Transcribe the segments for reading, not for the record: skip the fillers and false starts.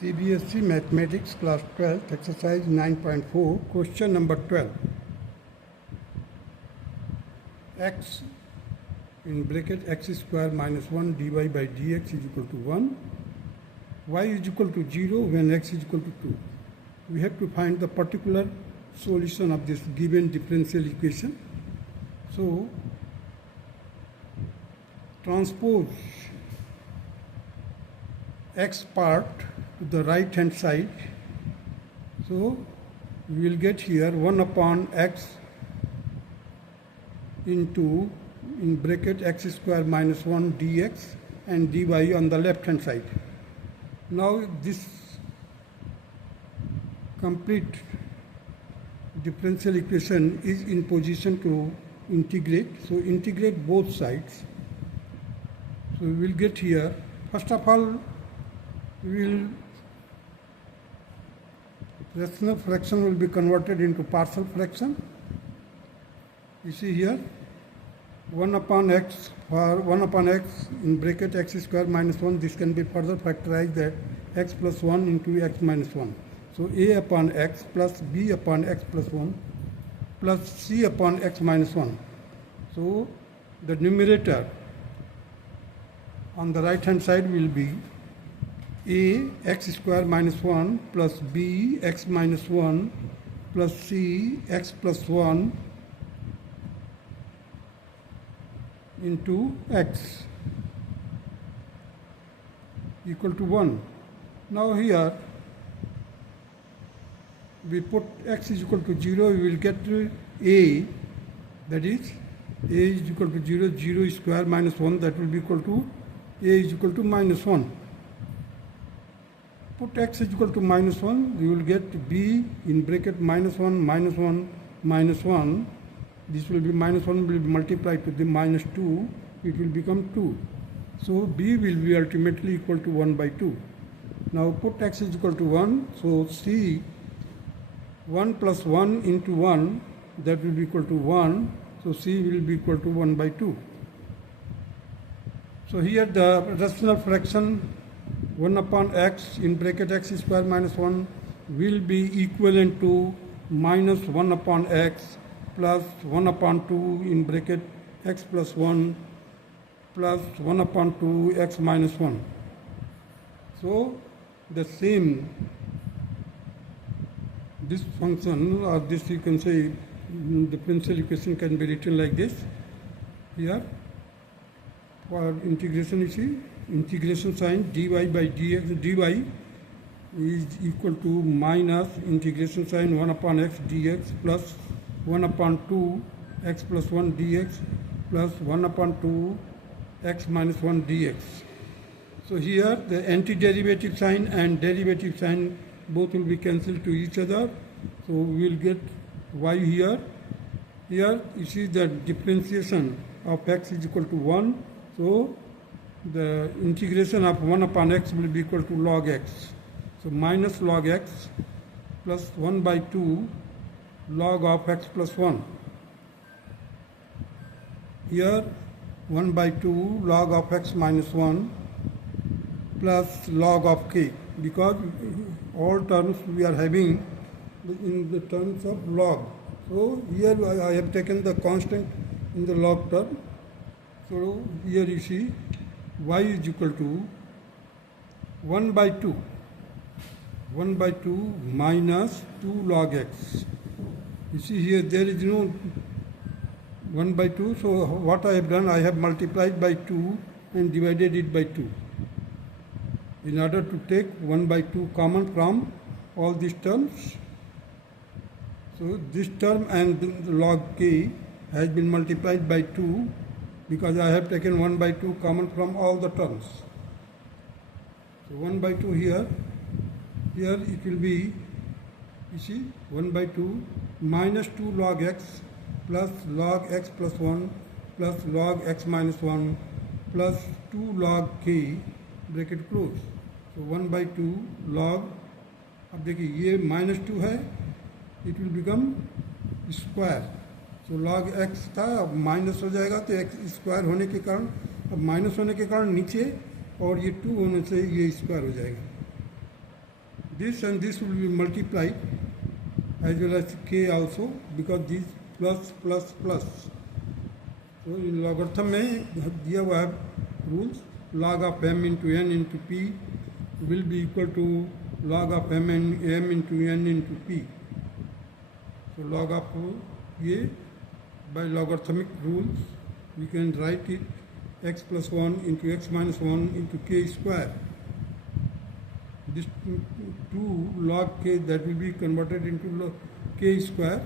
CBSE Mathematics Class 12 Exercise 9.4 Question number 12. X in bracket x square minus 1 dy by dx is equal to 1. Y is equal to 0 when x is equal to 2. We have to find the particular solution of this given differential equation. So, transpose x part to the right hand side. So we will get here 1 upon x into in bracket x square minus 1 dx and dy on the left hand side. Now this complete differential equation is in position to integrate. So integrate both sides. So we will get here, first of all, rational fraction will be converted into partial fraction. You see here 1 upon x for 1 upon x in bracket x square minus 1, this can be further factorized that x plus 1 into x minus 1. So a upon x plus b upon x plus 1 plus c upon x minus 1. So the numerator on the right hand side will be a x square minus 1 plus b x minus 1 plus c x plus 1 into x equal to 1. Now here we put x is equal to 0, we will get a, that is a is equal to 0, 0 square minus 1, that will be equal to a is equal to minus 1. Put x is equal to minus 1, you will get b in bracket minus 1, minus 1, minus 1. This will be minus 1 will be multiplied to the minus 2, it will become 2. So b will be ultimately equal to 1 by 2. Now put x is equal to 1, so c 1 plus 1 into 1, that will be equal to 1. So c will be equal to 1 by 2. So here the rational fraction 1 upon x in bracket x square minus 1 will be equivalent to minus 1 upon x plus 1 upon 2 in bracket x plus 1 plus 1 upon 2 x minus 1. So the same, this function or this you can say differential equation can be written like this. Here for integration you see, integration sign dy by dx, dy is equal to minus integration sign 1 upon x dx plus 1 upon 2 x plus 1 dx plus 1 upon 2 x minus 1 dx. So here the antiderivative sign and derivative sign both will be cancelled to each other. So we will get y here. Here you see the differentiation of x is equal to 1. So the integration of 1 upon x will be equal to log x. So minus log x plus 1 by 2 log of x plus 1. Here 1 by 2 log of x minus 1 plus log of k, because all terms we are having in the terms of log. So here I have taken the constant in the log term. So here you see y is equal to 1 by 2. 1 by 2 minus 2 log x. You see here there is no 1 by 2. So what I have done, I have multiplied by 2 and divided it by 2. In order to take 1 by 2 common from all these terms. So this term and the log k has been multiplied by 2 because I have taken 1 by 2 common from all the terms. So 1 by 2 here it will be, you see, 1 by 2 minus 2 log x plus log x plus 1 plus log x minus 1 plus 2 log k bracket close. So 1 by 2 log, अब देखिए ये minus 2 है, it will become square. तो log x था, अब minus हो जाएगा तो x स्क्वायर होने के कारण, अब माइनस होने के कारण नीचे और ये 2 होने से ये स्क्वायर हो जाएगा. This and this will be multiplied as well as k also, because these plus plus plus. So in logarithm में दिया हुआ है rules, log of m into n into p will be equal to log of m into n into p. So log of ये by logarithmic rules we can write it x plus 1 into x minus 1 into k square. This 2 log k, that will be converted into k square.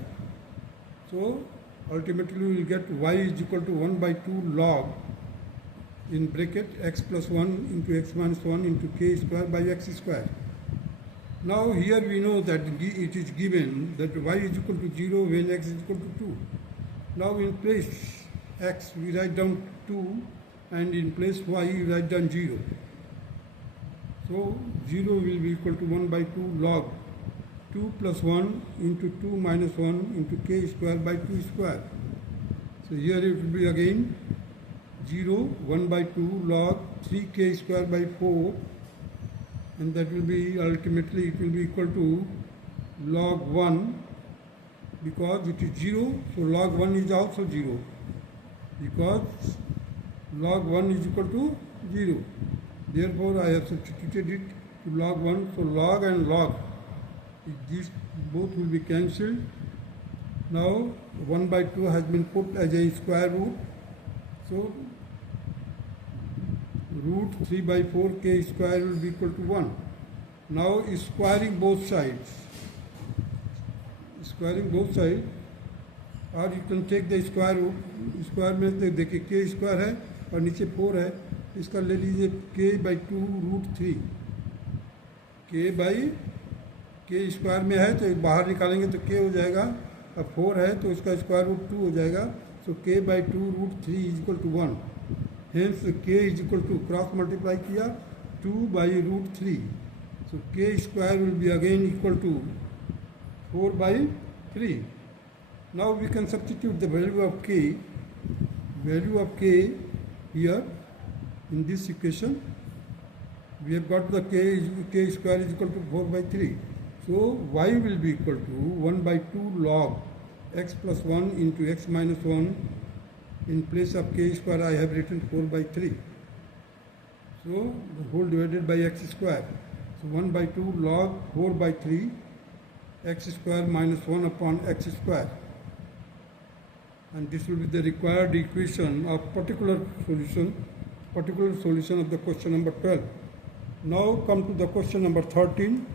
So ultimately we will get y is equal to 1 by 2 log in bracket x plus 1 into x minus 1 into k square by x square. Now here we know that it is given that y is equal to 0 when x is equal to 2. Now in place x we write down 2 and in place y we write down 0. So 0 will be equal to 1 by 2 log 2 plus 1 into 2 minus 1 into k square by 2 square. So here it will be again 0, 1 by 2 log 3k square by 4, and that will be ultimately it will be equal to log 1, because it is 0, so log 1 is also 0, because log 1 is equal to 0. Therefore I have substituted it to log 1, so log and log, these both will be cancelled. Now 1 by 2 has been put as a square root, so root 3 by 4 k square will be equal to 1. Now squaring both sides, or you can take the square root. Square में तो देखिए k square है और नीचे 4 है, इसका ले लीजिए k by 2 root 3. k by k square में है तो बाहर निकालेंगे तो k हो जाएगा, अब 4 है तो इसका स्क्वायर रूट 2 हो जाएगा. So k by 2 root 3 is equal to 1. Hence k is equal to, cross multiply किया 2 by root 3. So k square will be again equal to 4 by 3. Now we can substitute the value of k here in this equation. We have got the k square is equal to 4 by 3. So y will be equal to 1 by 2 log x plus 1 into x minus 1. In place of k square I have written 4 by 3. So the whole divided by x square. So 1 by 2 log 4 by 3 x square minus 1 upon x square. And this will be the required equation of particular solution of the question number 12. Now come to the question number 13.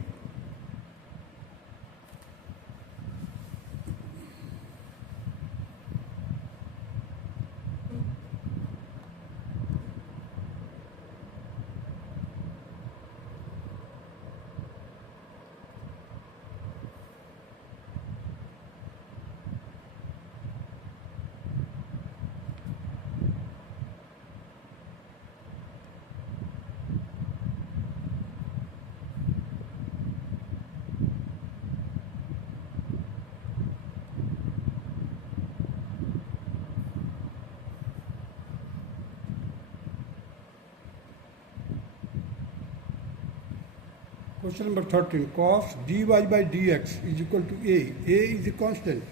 Question number 13. Cos dy by dx is equal to a. A is a constant.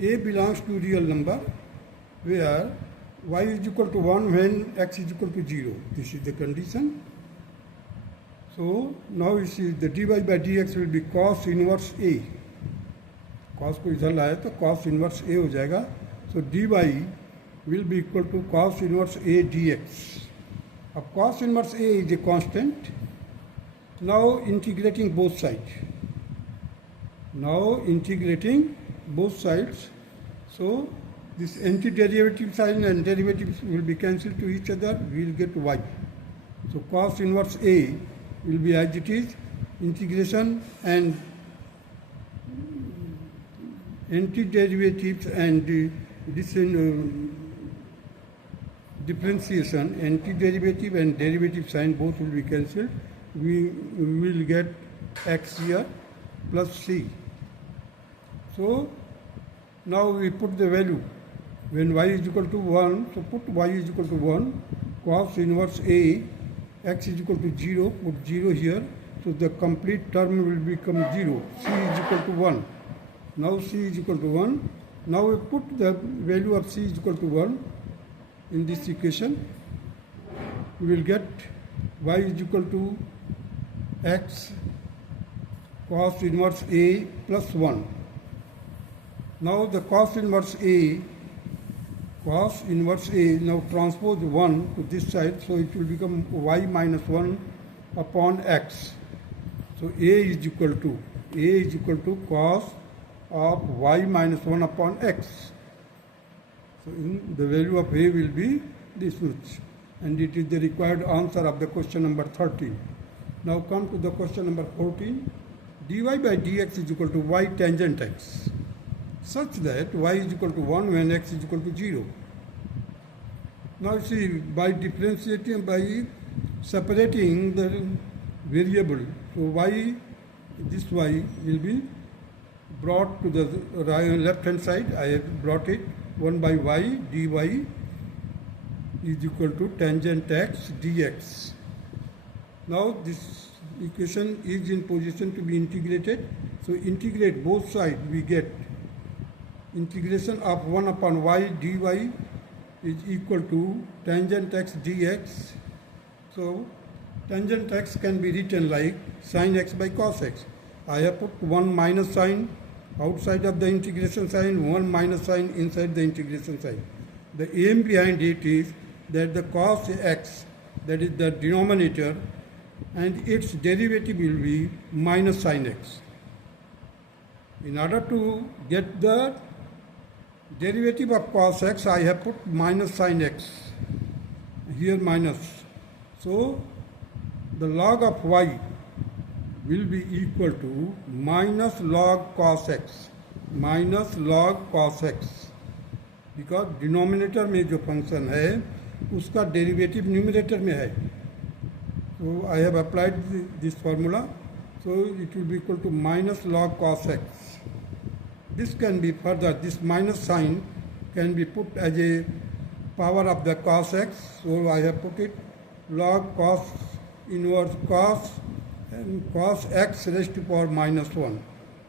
A belongs to real number where y is equal to 1 when x is equal to 0. This is the condition. So now you see the dy by dx will be cos inverse a. Cos को इधर लाए तो cos inverse a हो जाएगा. So dy will be equal to cos inverse a dx. अब cos inverse a is a constant. Now integrating both sides. So this antiderivative sign and derivatives will be cancelled to each other. We will get y. So cos inverse a will be as it is. Integration and antiderivatives and this differentiation, antiderivative and derivative sign both will be cancelled. We will get x here plus c. So now we put the value when y is equal to 1. So put y is equal to 1. Cos inverse a, x is equal to 0. Put 0 here. so the complete term will become 0. C is equal to 1. Now C is equal to 1. Now we put the value of C is equal to 1 in this equation. We will get y is equal to x cos inverse A plus 1. Now the cos inverse A, now transpose 1 to this side, so it will become y minus 1 upon x. So A is equal to cos of y minus 1 upon x. So the value of A will be this much, and it is the required answer of the question number 13. Now come to the question number 14. dy by dx is equal to y tangent x, such that y is equal to 1 when x is equal to 0. Now see, by differentiating, by separating the variable, so this y will be brought to the left hand side. I have brought it 1 by y dy is equal to tangent x dx. Now this equation is in position to be integrated. So integrate both sides, we get integration of 1 upon y dy is equal to tangent x dx. So tangent x can be written like sin x by cos x. I have put 1 minus sign outside of the integration sign, 1 minus sign inside the integration sign. The aim behind it is that the cos x, that is the denominator, and its derivative will be minus sin x. In order to get the derivative of cos x, I have put minus sin x, here minus. So the log of y will be equal to minus log cos x, because denominator में जो function है उसका derivative numerator में है. So I have applied this formula, so it will be equal to minus log cos x. This can be further, this minus sign can be put as a power of the cos x, so I have put it log cos inverse cos and cos x raised to power minus 1.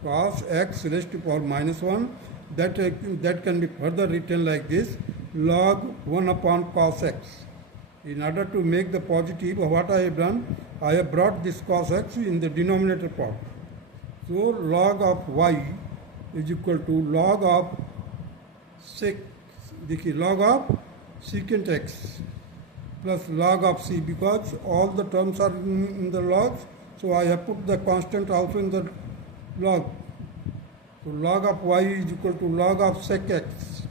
Cos x raised to power minus 1, that can be further written like this, log 1 upon cos x. In order to make the positive, what I have done, I have brought this cos x in the denominator part. So log of y is equal to log of log of secant x plus log of c, because all the terms are in the logs, so I have put the constant also in the log. So log of y is equal to log of sec x.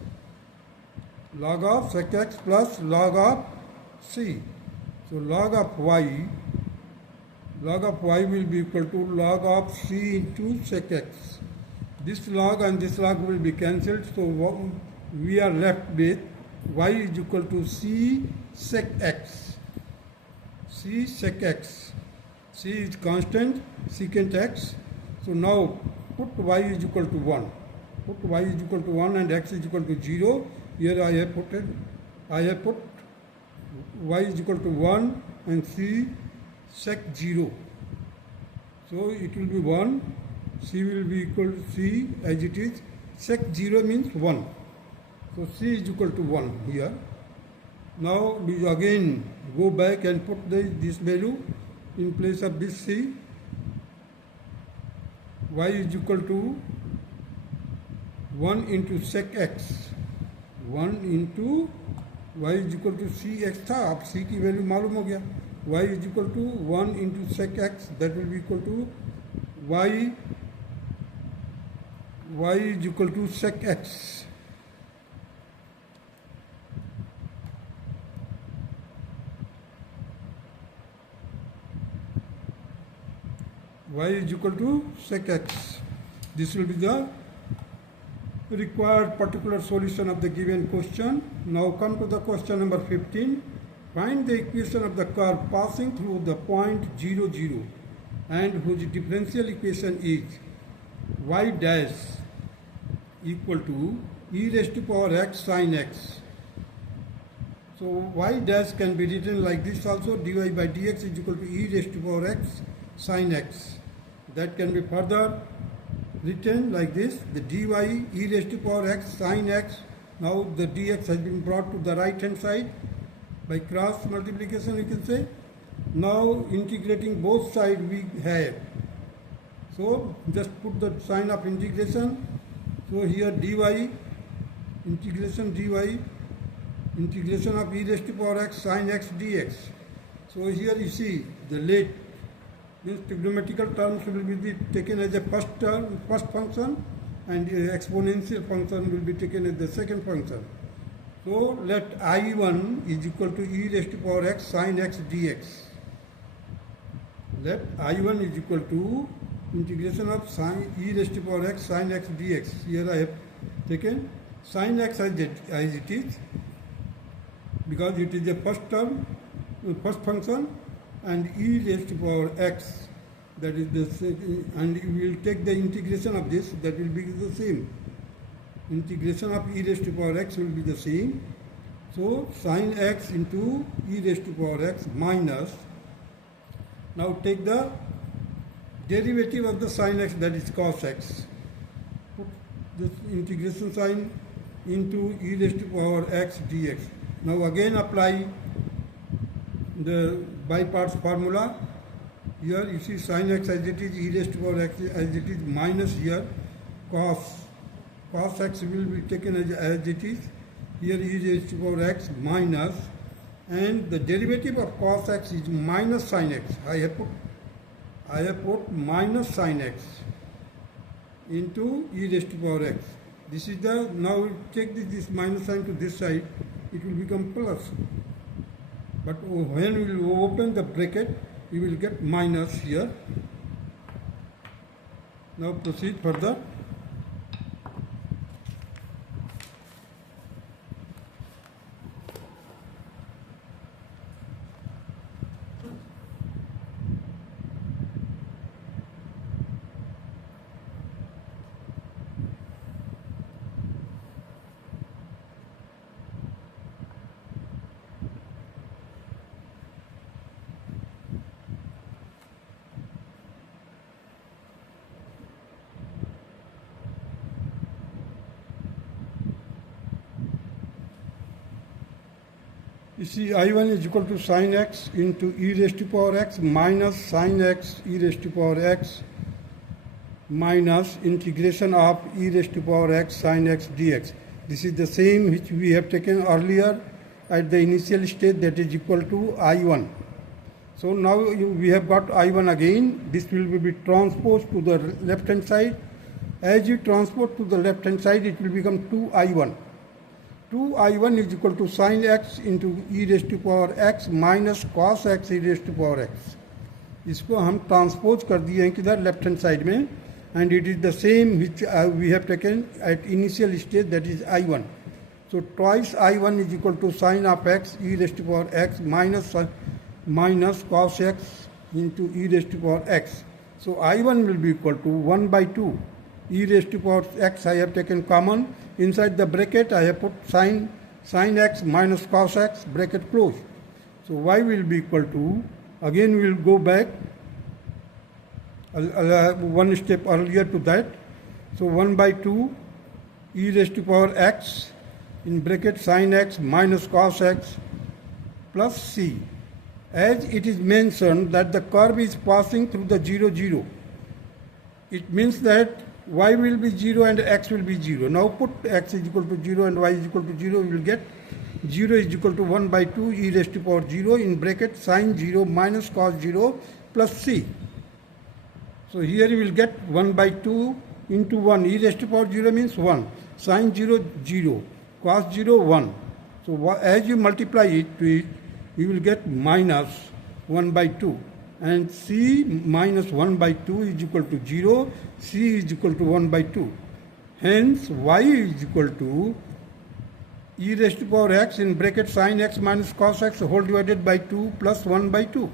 Log of sec x plus log of c. So log of y will be equal to log of c into sec x. This log and this log will be cancelled, so we are left with y is equal to c sec x. C sec x. C is constant, secant x. So now put y is equal to 1. Put y is equal to 1 and x is equal to 0. Here I have put y is equal to 1 and c sec 0. So it will be 1. C will be equal to c as it is. Sec 0 means 1. So c is equal to 1 here. Now we again go back and put this value in place of this c. Y is equal to 1 into sec x. 1 into y is equal to c x था, अब c की value मालूम हो गया. Y is equal to 1 into sec x, that will be equal to y is equal to sec x. Y is equal to sec x. This will be the required particular solution of the given question. Now come to the question number 15. Find the equation of the curve passing through the point 0, 0 and whose differential equation is y dash equal to e raised to power x sin x. So y dash can be written like this also, dy by dx is equal to e raised to power x sin x. That can be further written like this: the dy e raised to power x sin x. Now the dx has been brought to the right hand side by cross multiplication, you can say. Now integrating both sides we have. So just put the sign of integration. So here dy, integration dy, integration of e raised to power x sin x dx. So here you see the late means trigonometrical terms will be taken as a first function, and exponential function will be taken as the second function. So let I1 is equal to e raised to power x sin x dx. Let I1 is equal to integration of sin e raised to power x sin x dx. Here I have taken sin x as it is, because it is the first term, first function, and e raised to power x, that is the second, and we will take the integration of this, that will be the same. Integration of e raised to power x will be the same. So sin x into e raised to power x minus, now take the derivative of the sin x, that is cos x. Put this integration sign into e raised to power x dx. Now again apply the by parts formula. Here you see sin x as it is, e raised to power x as it is, minus here cos x will be taken as it is. Here e raised to power x minus, and the derivative of cos x is minus sin x. I have put minus sin x into e raised to power x. This is the, now take this minus sign to this side, it will become plus. But when we will open the bracket, you will get minus here. Now proceed further. You see I1 is equal to sin x into e raised to power x minus sin x e raised to power x minus integration of e raised to power x sin x dx. This is the same which we have taken earlier at the initial stage, that is equal to I1. So now we have got I1 again. This will be transposed to the left hand side. As you transpose to the left hand side, it will become 2I1. 2I1 is equal to sin x into e raised to power x minus cos x e raised to power x. इसको हम transpose कर दिए हैं किधर, left hand side में, and it is the same which we have taken at initial stage, that is I1. So twice I1 is equal to sin of x e raised to power x minus cos x into e raised to power x. So I1 will be equal to 1 by 2 e raised to power x. I have taken common. Inside the bracket I have put sin x minus cos x, bracket closed. So y will be equal to, again we will go back one step earlier to that. So 1 by 2 e raised to power x in bracket sin x minus cos x plus c. As it is mentioned that the curve is passing through the 0, 0, it means that y will be 0 and x will be 0. Now put x is equal to 0 and y is equal to 0, we will get 0 is equal to 1 by 2 e raised to power 0 in bracket sin 0 minus cos 0 plus c. So here you will get 1 by 2 into 1, e raised to power 0 means 1, sin 0, 0, cos 0, 1. So as you multiply it to it, you will get minus 1 by 2. And c minus 1 by 2 is equal to 0, c is equal to 1 by 2. Hence y is equal to e raised to power x in bracket sin x minus cos x whole divided by 2 plus 1 by 2.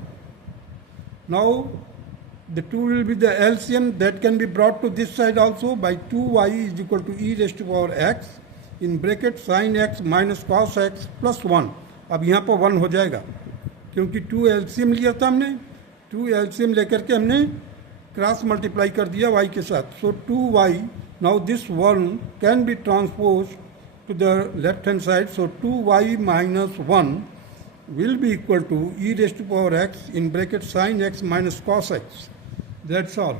Now the 2 will be the LCM, that can be brought to this side also by 2y is equal to e raised to power x in bracket sin x minus cos x plus 1. अब यहाँ पर 1 हो जाएगा क्योंकि 2 LCM लिया था हमने, 2 LCM लेकर के हमने क्रॉस मल्टीप्लाई कर दिया y के साथ. सो 2y, now this 1 can be transpose to the left hand side. So 2y minus 1 will be equal to e raised to power x in bracket sin x minus cos x. That's all.